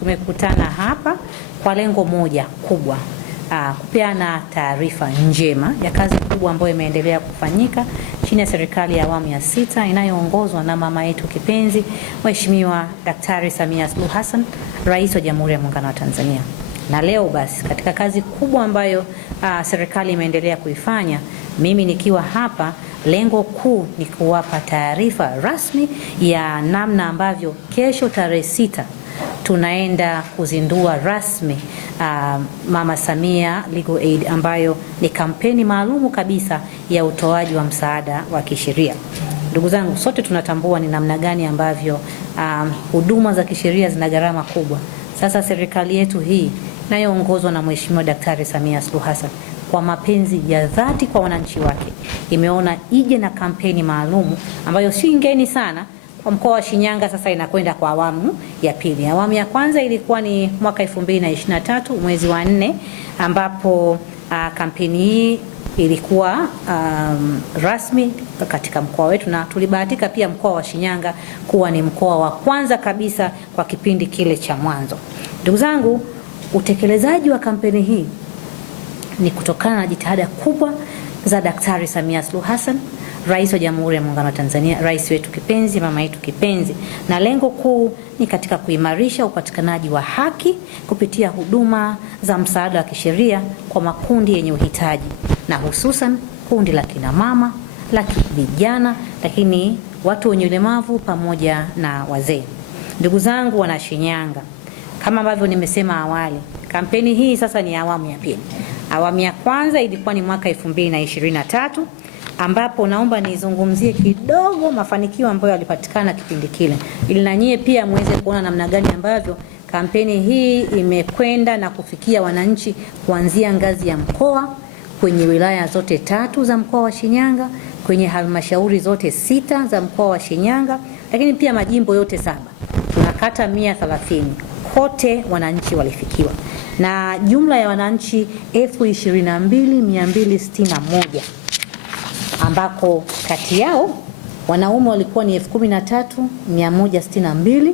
tumekutana hapa kwa lengo moja kubwa, kupeana taarifa njema ya kazi kubwa ambayo imeendelea kufanyika chini ya serikali ya awamu ya 6 inayoongozwa na mama yetu kipenzi Mheshimiwa Daktari Samia Suluhu Hassan, Rais wa Jamhuri ya Muungano wa Tanzania. Na leo basi katika kazi kubwa ambayo serikali imeendelea kuifanya, mimi nikiwa hapa, lengo kuu ni kuwapa taarifa rasmi ya namna ambavyo kesho tarehe 6 tunaenda kuzindua rasmi Mama Samia Legal Aid, ambayo ni kampeni maalumu kabisa ya utoaji wa msaada wa kisheria. Ndugu zangu, sote tunatambua ni namna gani ambavyo huduma za kisheria zina gharama kubwa. Sasa serikali yetu hii inayoongozwa na Mheshimiwa Daktari Samia Suluhu Hassan, kwa mapenzi ya dhati kwa wananchi wake, imeona ije na kampeni maalumu ambayo si ngeni sana kwa mkoa wa Shinyanga. Sasa inakwenda kwa awamu ya pili. Awamu ya kwanza ilikuwa ni mwaka 2023 mwezi wa 4, ambapo kampeni hii ilikuwa rasmi katika mkoa wetu, na tulibahatika pia mkoa wa Shinyanga kuwa ni mkoa wa kwanza kabisa kwa kipindi kile cha mwanzo. Ndugu zangu, utekelezaji wa kampeni hii ni kutokana na jitihada kubwa za Daktari Samia Suluhu Hassan, Rais wa Jamhuri ya Muungano wa Tanzania, rais wetu kipenzi, mama yetu kipenzi, na lengo kuu ni katika kuimarisha upatikanaji wa haki kupitia huduma za msaada wa kisheria kwa makundi yenye uhitaji, na hususan kundi la kina mama, la vijana, lakini watu wenye ulemavu pamoja na wazee. Ndugu zangu wana Shinyanga, kama ambavyo nimesema awali, kampeni hii sasa ni awamu ya pili. Awamu ya kwanza ilikuwa ni mwaka 2023, ambapo naomba nizungumzie kidogo mafanikio ambayo yalipatikana kipindi kile, ili na nyie pia muweze kuona namna gani ambavyo kampeni hii imekwenda na kufikia wananchi kuanzia ngazi ya mkoa, kwenye wilaya zote 3 za mkoa wa Shinyanga, kwenye halmashauri zote 6 za mkoa wa Shinyanga, lakini pia majimbo yote 7. Tuna kata 130. Kote wananchi walifikiwa, na jumla ya wananchi 22,261, ambako kati yao wanaume walikuwa ni 13,162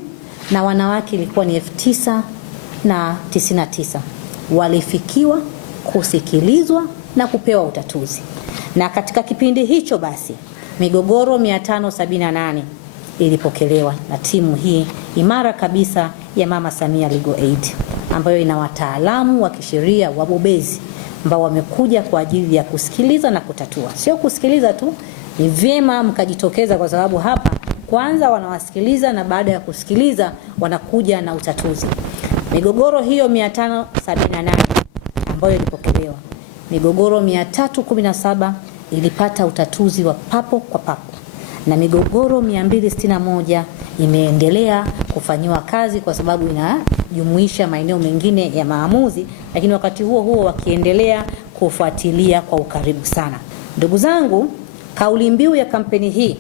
na wanawake ilikuwa ni 9,099. Walifikiwa, kusikilizwa na kupewa utatuzi. Na katika kipindi hicho basi migogoro 578 ilipokelewa na timu hii imara kabisa ya Mama Samia Legal Aid, ambayo ina wataalamu wa kisheria wabobezi ambao wamekuja kwa ajili ya kusikiliza na kutatua. Sio kusikiliza tu, ni vyema mkajitokeza, kwa sababu hapa kwanza wanawasikiliza na baada ya kusikiliza wanakuja na utatuzi. Migogoro hiyo 578 ambayo ilipokelewa, migogoro 317 ilipata utatuzi wa papo kwa papo, na migogoro 261 imeendelea kufanyiwa kazi kwa sababu inajumuisha maeneo mengine ya maamuzi, lakini wakati huo huo wakiendelea kufuatilia kwa ukaribu sana. Ndugu zangu, kauli mbiu ya kampeni hii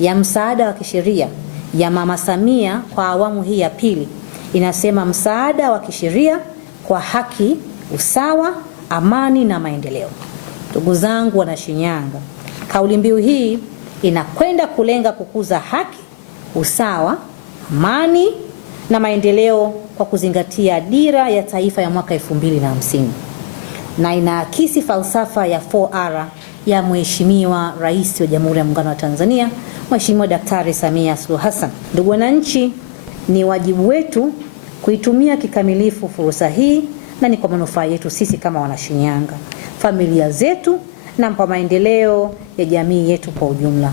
ya msaada wa kisheria ya Mama Samia kwa awamu hii ya pili inasema msaada wa kisheria kwa haki, usawa, amani na maendeleo. Ndugu zangu wana Shinyanga, kauli mbiu hii inakwenda kulenga kukuza haki, usawa, amani na maendeleo kwa kuzingatia dira ya taifa ya mwaka 2050, na inaakisi falsafa ya 4R ya Mheshimiwa Rais wa Jamhuri ya Muungano wa Tanzania, Mheshimiwa Daktari Samia Suluhu Hassan. Ndugu wananchi, ni wajibu wetu kuitumia kikamilifu fursa hii, na ni kwa manufaa yetu sisi kama Wanashinyanga, familia zetu, na kwa maendeleo ya jamii yetu kwa ujumla.